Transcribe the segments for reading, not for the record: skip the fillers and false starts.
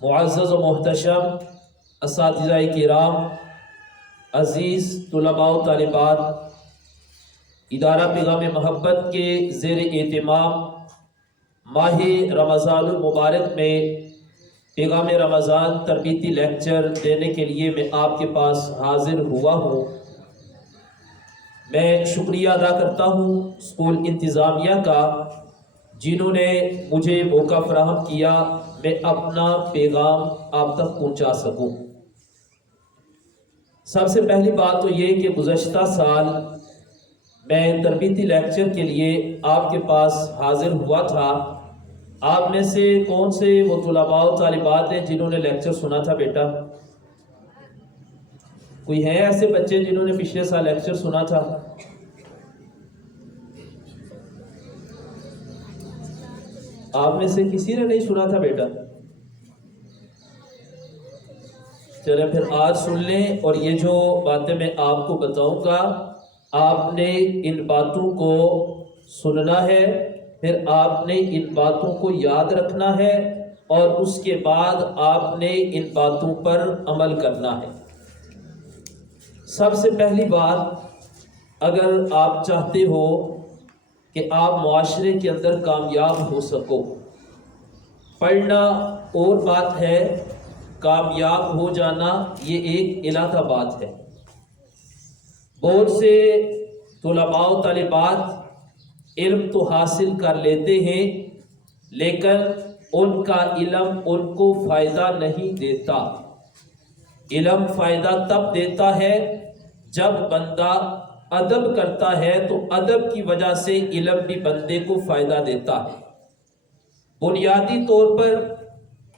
معزز و محتشم اساتذہ کرام، عزیز طلباء و طالبات، ادارہ پیغام محبت کے زیر اہتمام ماہ رمضان المبارک میں پیغام رمضان تربیتی لیکچر دینے کے لیے میں آپ کے پاس حاضر ہوا ہوں۔ میں شکریہ ادا کرتا ہوں اسکول انتظامیہ کا، جنہوں نے مجھے موقع فراہم کیا میں اپنا پیغام آپ تک پہنچا سکوں۔ سب سے پہلی بات تو یہ کہ گزشتہ سال میں تربیتی لیکچر کے لیے آپ کے پاس حاضر ہوا تھا۔ آپ میں سے کون سے وہ طلباء و طالبات ہیں جنہوں نے لیکچر سنا تھا بیٹا؟ کوئی ہیں ایسے بچے جنہوں نے پچھلے سال لیکچر سنا تھا؟ آپ میں سے کسی نے نہیں سنا تھا بیٹا؟ چلیں پھر آج سن لیں، اور یہ جو باتیں میں آپ کو بتاؤں گا آپ نے ان باتوں کو سننا ہے، پھر آپ نے ان باتوں کو یاد رکھنا ہے، اور اس کے بعد آپ نے ان باتوں پر عمل کرنا ہے۔ سب سے پہلی بات، اگر آپ چاہتے ہو کہ آپ معاشرے کے اندر کامیاب ہو سکو، پڑھنا اور بات ہے، کامیاب ہو جانا یہ ایک علیحدہ بات ہے۔ بہت سے طلباء و طالبات علم تو حاصل کر لیتے ہیں، لیکن ان کا علم ان کو فائدہ نہیں دیتا۔ علم فائدہ تب دیتا ہے جب بندہ ادب کرتا ہے، تو ادب کی وجہ سے علم بھی بندے کو فائدہ دیتا ہے۔ بنیادی طور پر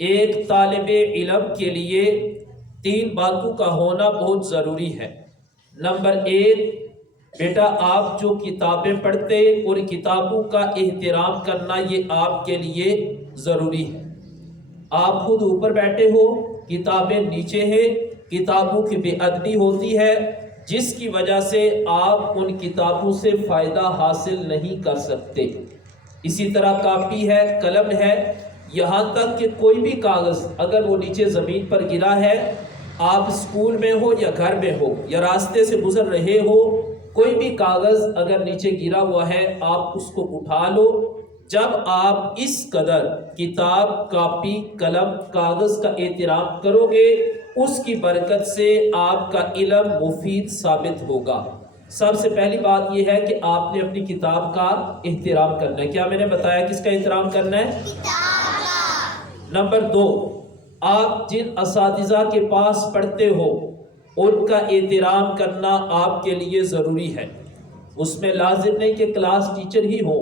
ایک طالب علم کے لیے 3 باتوں کا ہونا بہت ضروری ہے۔ نمبر 1، بیٹا آپ جو کتابیں پڑھتے اور کتابوں کا احترام کرنا یہ آپ کے لیے ضروری ہے۔ آپ خود اوپر بیٹھے ہو، کتابیں نیچے ہیں، کتابوں کی بے ادبی ہوتی ہے، جس کی وجہ سے آپ ان کتابوں سے فائدہ حاصل نہیں کر سکتے۔ اسی طرح کاپی ہے، قلم ہے، یہاں تک کہ کوئی بھی کاغذ اگر وہ نیچے زمین پر گرا ہے، آپ اسکول میں ہو یا گھر میں ہو یا راستے سے گزر رہے ہو، کوئی بھی کاغذ اگر نیچے گرا ہوا ہے آپ اس کو اٹھا لو۔ جب آپ اس قدر کتاب، کاپی، قلم، کاغذ کا احترام کرو گے، اس کی برکت سے آپ کا علم مفید ثابت ہوگا۔ سب سے پہلی بات یہ ہے کہ آپ نے اپنی کتاب کا احترام کرنا ہے۔ کیا میں نے بتایا کس کا احترام کرنا ہے؟ کتاب کا۔ نمبر 2، آپ جن اساتذہ کے پاس پڑھتے ہو ان کا احترام کرنا آپ کے لیے ضروری ہے۔ اس میں لازم نہیں کہ کلاس ٹیچر ہی ہو۔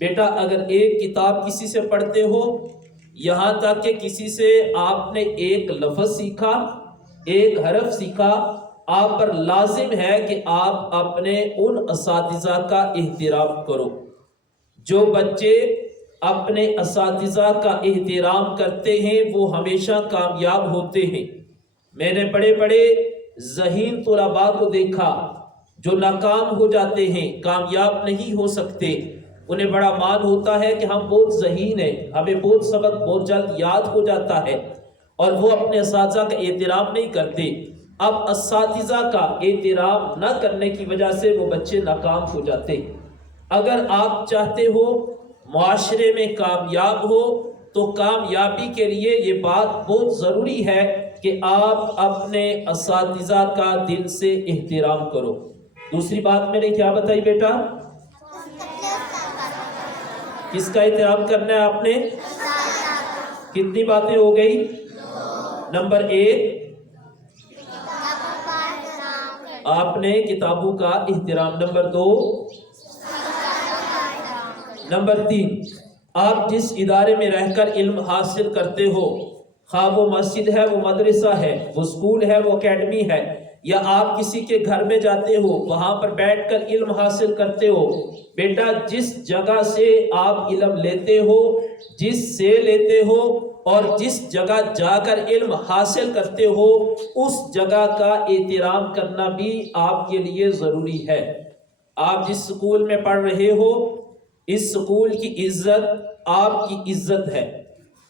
بیٹا اگر ایک کتاب کسی سے پڑھتے ہو، یہاں تک کہ کسی سے آپ نے ایک لفظ سیکھا، ایک حرف سیکھا، آپ پر لازم ہے کہ آپ اپنے ان اساتذہ کا احترام کرو۔ جو بچے اپنے اساتذہ کا احترام کرتے ہیں وہ ہمیشہ کامیاب ہوتے ہیں۔ میں نے بڑے بڑے ذہین طلباء کو دیکھا جو ناکام ہو جاتے ہیں، کامیاب نہیں ہو سکتے۔ انہیں بڑا مان ہوتا ہے کہ ہم بہت ذہین ہیں، ہمیں بہت سبق بہت جلد یاد ہو جاتا ہے، اور وہ اپنے اساتذہ کا احترام نہیں کرتے۔ اب اساتذہ کا احترام نہ کرنے کی وجہ سے وہ بچے ناکام ہو جاتے ہیں۔ اگر آپ چاہتے ہو معاشرے میں کامیاب ہو تو کامیابی کے لیے یہ بات بہت ضروری ہے کہ آپ اپنے اساتذہ کا دل سے احترام کرو۔ دوسری بات میں نے کیا بتائی بیٹا؟ کس کا احترام کرنا ہے آپ نے؟ کتنی باتیں ہو گئی؟ نمبر 1، آپ نے کتابوں کا احترام۔ نمبر 2، نمبر 3، آپ جس ادارے میں رہ کر علم حاصل کرتے ہو، خواہ وہ مسجد ہے، وہ مدرسہ ہے، وہ اسکول ہے، وہ اکیڈمی ہے، یا آپ کسی کے گھر میں جاتے ہو وہاں پر بیٹھ کر علم حاصل کرتے ہو، بیٹا جس جگہ سے آپ علم لیتے ہو، جس سے لیتے ہو، اور جس جگہ جا کر علم حاصل کرتے ہو، اس جگہ کا احترام کرنا بھی آپ کے لیے ضروری ہے۔ آپ جس سکول میں پڑھ رہے ہو، اس سکول کی عزت آپ کی عزت ہے۔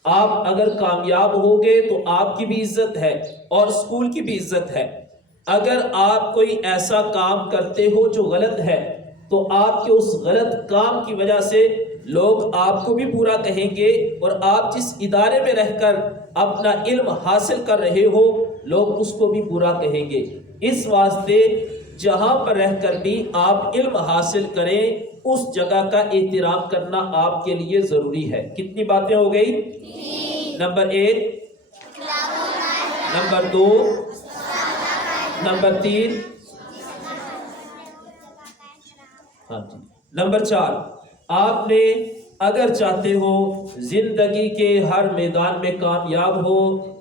آپ اگر کامیاب ہوگے تو آپ کی بھی عزت ہے اور اسکول کی بھی عزت ہے۔ اگر آپ کوئی ایسا کام کرتے ہو جو غلط ہے تو آپ کے اس غلط کام کی وجہ سے لوگ آپ کو بھی برا کہیں گے، اور آپ جس ادارے میں رہ کر اپنا علم حاصل کر رہے ہو لوگ اس کو بھی برا کہیں گے۔ اس واسطے جہاں پر رہ کر بھی آپ علم حاصل کریں اس جگہ کا احترام کرنا آپ کے لیے ضروری ہے۔ کتنی باتیں ہو گئی؟ نمبر 1، نمبر 2، نمبر 3، ہاں جی، نمبر 4، آپ نے اگر چاہتے ہو زندگی کے ہر میدان میں کامیاب ہو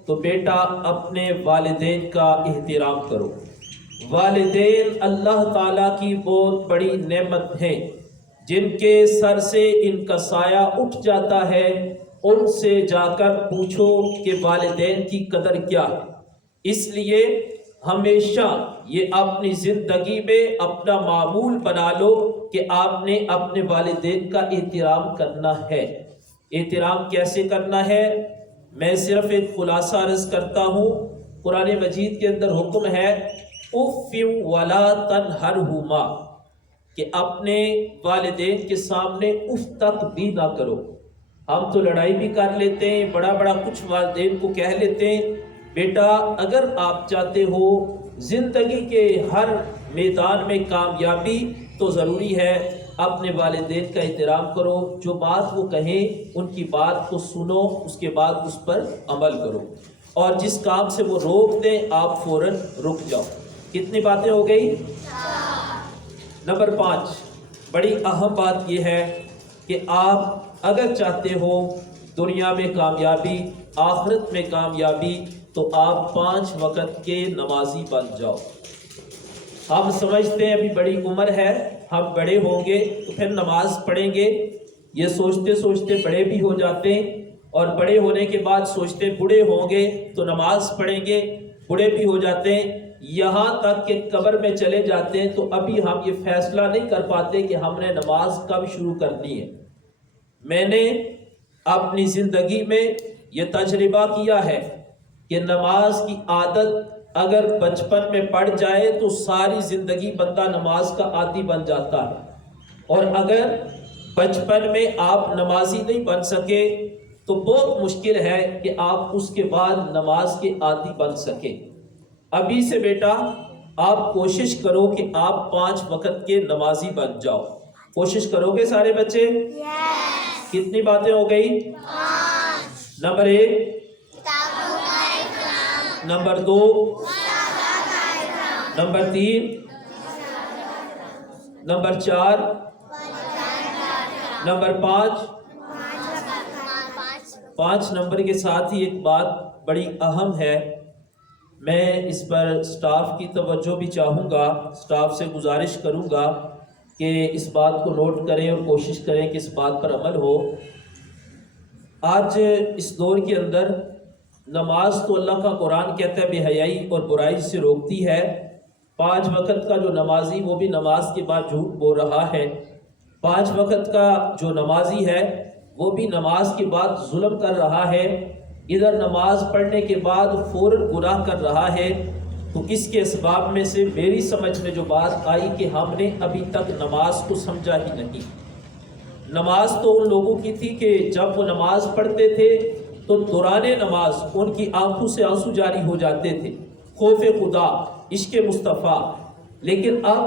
تو بیٹا اپنے والدین کا احترام کرو۔ والدین اللہ تعالیٰ کی بہت بڑی نعمت ہیں، جن کے سر سے ان کا سایہ اٹھ جاتا ہے ان سے جا کر پوچھو کہ والدین کی قدر کیا ہے۔ اس لیے ہمیشہ یہ اپنی زندگی میں اپنا معمول بنا لو کہ آپ نے اپنے والدین کا احترام کرنا ہے۔ احترام کیسے کرنا ہے؟ میں صرف ایک خلاصہ عرض کرتا ہوں۔ قرآن مجید کے اندر حکم ہے اف ولا تنہرہما، کہ اپنے والدین کے سامنے اف تک بھی نہ کرو۔ ہم تو لڑائی بھی کر لیتے ہیں، بڑا بڑا کچھ والدین کو کہہ لیتے ہیں۔ بیٹا اگر آپ چاہتے ہو زندگی کے ہر میدان میں کامیابی تو ضروری ہے اپنے والدین کا احترام کرو۔ جو بات وہ کہیں ان کی بات کو سنو، اس کے بعد اس پر عمل کرو، اور جس کام سے وہ روک دیں آپ فوراً رک جاؤ۔ کتنی باتیں ہو گئی؟ نمبر 5، بڑی اہم بات یہ ہے کہ آپ اگر چاہتے ہو دنیا میں کامیابی، آخرت میں کامیابی، تو آپ 5 وقت کے نمازی بن جاؤ۔ ہم سمجھتے ہیں ابھی بڑی عمر ہے، ہم بڑے ہوں گے تو پھر نماز پڑھیں گے، یہ سوچتے سوچتے بڑے بھی ہو جاتے ہیں، اور بڑے ہونے کے بعد سوچتے بوڑھے ہوں گے تو نماز پڑھیں گے، بوڑھے بھی ہو جاتے ہیں، یہاں تک کہ قبر میں چلے جاتے ہیں تو ابھی ہم یہ فیصلہ نہیں کر پاتے کہ ہم نے نماز کب شروع کرنی ہے۔ میں نے اپنی زندگی میں یہ تجربہ کیا ہے کہ نماز کی عادت اگر بچپن میں پڑ جائے تو ساری زندگی بندہ نماز کا عادی بن جاتا ہے، اور اگر بچپن میں آپ نمازی نہیں بن سکے تو بہت مشکل ہے کہ آپ اس کے بعد نماز کے عادی بن سکیں۔ ابھی سے بیٹا آپ کوشش کرو کہ آپ 5 وقت کے نمازی بن جاؤ۔ کوشش کرو گے سارے بچے؟ کتنی باتیں ہو گئی؟ Number 1، number 2، number 3، number 4، number 5۔ 5 number کے ساتھ ہی ایک بات بڑی اہم ہے، میں اس پر سٹاف کی توجہ بھی چاہوں گا، سٹاف سے گزارش کروں گا کہ اس بات کو نوٹ کریں اور کوشش کریں کہ اس بات پر عمل ہو۔ آج اس دور کے اندر نماز تو اللہ کا قرآن کہتا ہے بے حیائی اور برائی سے روکتی ہے۔ 5 وقت کا جو نمازی وہ بھی نماز کے بعد جھوٹ بول رہا ہے، 5 وقت کا جو نمازی ہے وہ بھی نماز کے بعد ظلم کر رہا ہے، ادھر نماز پڑھنے کے بعد فوراً گناہ کر رہا ہے۔ تو اس کے اسباب میں سے میری سمجھ میں جو بات آئی کہ ہم نے ابھی تک نماز کو سمجھا ہی نہیں۔ نماز تو ان لوگوں کی تھی کہ جب وہ نماز پڑھتے تھے تو دوران نماز ان کی آنکھوں سے آنسو جاری ہو جاتے تھے، خوف خدا، عشق مصطفیٰ۔ لیکن اب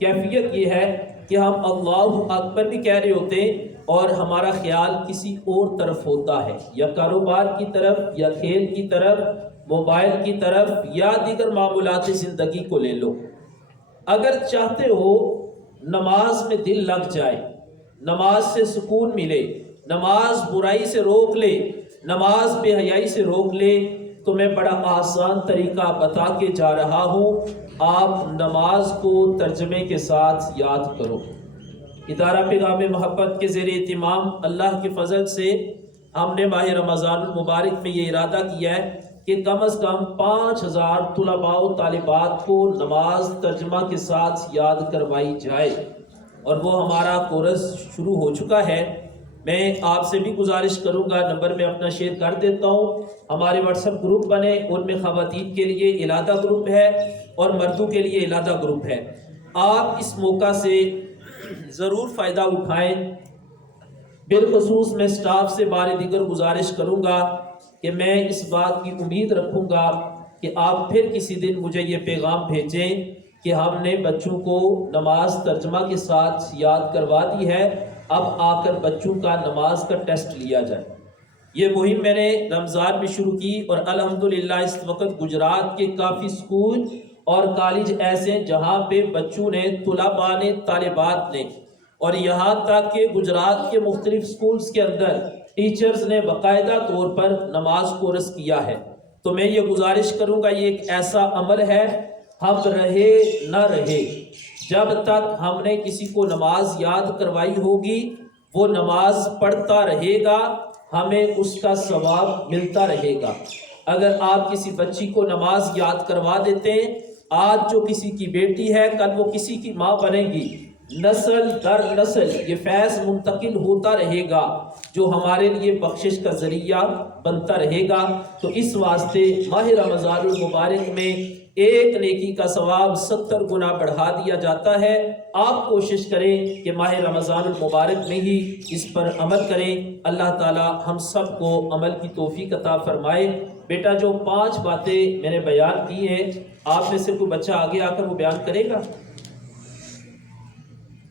کیفیت یہ ہے کہ ہم اللہ اکبر بھی کہہ رہے ہوتے ہیں اور ہمارا خیال کسی اور طرف ہوتا ہے، یا کاروبار کی طرف، یا کھیل کی طرف، موبائل کی طرف، یا دیگر معمولات زندگی کو لے لو۔ اگر چاہتے ہو نماز میں دل لگ جائے، نماز سے سکون ملے، نماز برائی سے روک لے، نماز بے حیائی سے روک لے، تو میں بڑا آسان طریقہ بتا کے جا رہا ہوں۔ آپ نماز کو ترجمے کے ساتھ یاد کرو۔ ادارہ پیغام محبت کے زیر اہتمام اللہ کے فضل سے ہم نے ماہ رمضان المبارک میں یہ ارادہ کیا ہے کہ کم از کم 5000 طلباء و طالبات کو نماز ترجمہ کے ساتھ یاد کروائی جائے، اور وہ ہمارا کورس شروع ہو چکا ہے۔ میں آپ سے بھی گزارش کروں گا، نمبر میں اپنا شیئر کر دیتا ہوں، ہمارے واٹس ایپ گروپ بنے، ان میں خواتین کے لیے علادہ گروپ ہے اور مردوں کے لیے علادہ گروپ ہے۔ آپ اس موقع سے ضرور فائدہ اٹھائیں۔ بالخصوص میں سٹاف سے بار دیگر گزارش کروں گا کہ میں اس بات کی امید رکھوں گا کہ آپ پھر کسی دن مجھے یہ پیغام بھیجیں کہ ہم نے بچوں کو نماز ترجمہ کے ساتھ یاد کروا دی ہے، اب آ کر بچوں کا نماز کا ٹیسٹ لیا جائے۔ یہ مہم میں نے رمضان میں شروع کی اور الحمدللہ اس وقت گجرات کے کافی سکول اور کالج ایسے ہیں جہاں پہ بچوں نے، طلباء نے، طالبات نے، اور یہاں تک کہ گجرات کے مختلف سکولز کے اندر ٹیچرز نے باقاعدہ طور پر نماز کورس کیا ہے۔ تو میں یہ گزارش کروں گا، یہ ایک ایسا عمل ہے، ہم رہے نہ رہے، جب تک ہم نے کسی کو نماز یاد کروائی ہوگی وہ نماز پڑھتا رہے گا، ہمیں اس کا ثواب ملتا رہے گا۔ اگر آپ کسی بچی کو نماز یاد کروا دیتے ہیں، آج جو کسی کی بیٹی ہے کل وہ کسی کی ماں بنے گی، نسل در نسل یہ فیض منتقل ہوتا رہے گا جو ہمارے لیے بخشش کا ذریعہ بنتا رہے گا۔ تو اس واسطے ماہ رمضان المبارک میں ایک نیکی کا ثواب 70 گنا بڑھا دیا جاتا ہے۔ آپ کوشش کریں کہ ماہ رمضان المبارک میں ہی اس پر عمل کریں۔ اللہ تعالی ہم سب کو عمل کی توفیق عطا فرمائے۔ بیٹا جو 5 باتیں میں نے بیان کی ہیں، آپ میں سے کوئی بچہ آگے آ کر وہ بیان کرے گا؟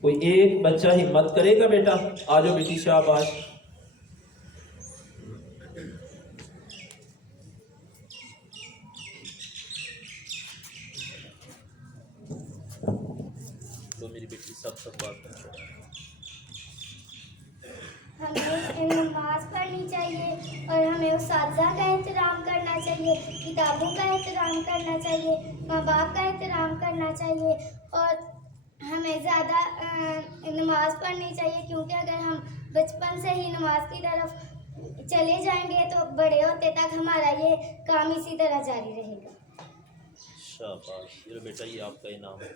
کوئی ایک بچہ ہمت کرے گا؟ بیٹا آ جاؤ بیٹی، شاباش۔ تو میری بیٹی سب بات کرتا ہے۔ ہمیں نماز پڑھنی چاہیے اور ہمیں اساتذہ کا احترام کرنا چاہیے، کتابوں کا احترام کرنا چاہیے، ماں باپ کا احترام کرنا چاہیے، اور ہمیں زیادہ نماز پڑھنی چاہیے، کیونکہ اگر ہم بچپن سے ہی نماز کی طرف چلے جائیں گے تو بڑے ہوتے تک ہمارا یہ کام اسی طرح جاری رہے گا۔ شاباش، میرا بیٹا یہ آپ کا انعام ہے۔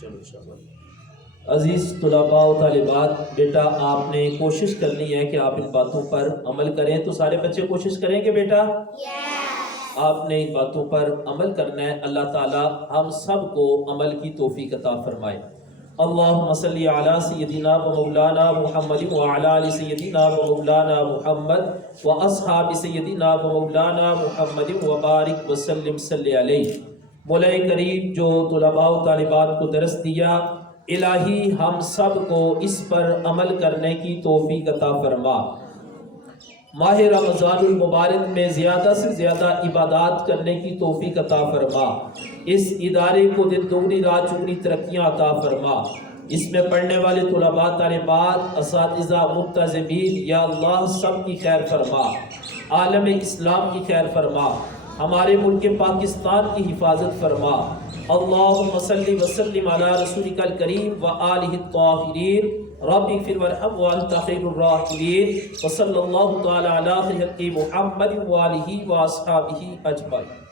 چلو شاباش۔ عزیز طلباء و طالبات، بیٹا آپ نے کوشش کرنی ہے کہ آپ ان باتوں پر عمل کریں۔ تو سارے بچے کوشش کریں گے بیٹا؟ آپ نے ان باتوں پر عمل کرنا ہے۔ اللہ تعالی ہم سب کو عمل کی توفیق عطا فرمائے۔ اللہم صلی علی سیدنا و مولانا محمد وعلی آل سیدنا و مولانا محمد و اصحاب سیدنا و مولانا محمد وبارک وسلم صلی علیہ۔ مولا کریم جو طلباء و طالبات کو درس دیا، الہی ہم سب کو اس پر عمل کرنے کی توفیق عطا فرما۔ ماہ رمضان المبارک میں زیادہ سے زیادہ عبادات کرنے کی توفیق عطا فرما۔ اس ادارے کو دن دگنی رات چگنی ترقیاں عطا فرما۔ اس میں پڑھنے والے طلباء طالبات، اساتذہ، منتظمین، یا اللہ سب کی خیر فرما، عالم اسلام کی خیر فرما، ہمارے ملک پاکستان کی حفاظت فرما۔ اللہم صلی وسلم علی رسولک الکریم و آلہ الطاہرین، رب اغفر وارحم وانت خیر الراحمین، وصلی اللہ تعالی علی خیر محمد و آلہ و اصحابہ اجمعین۔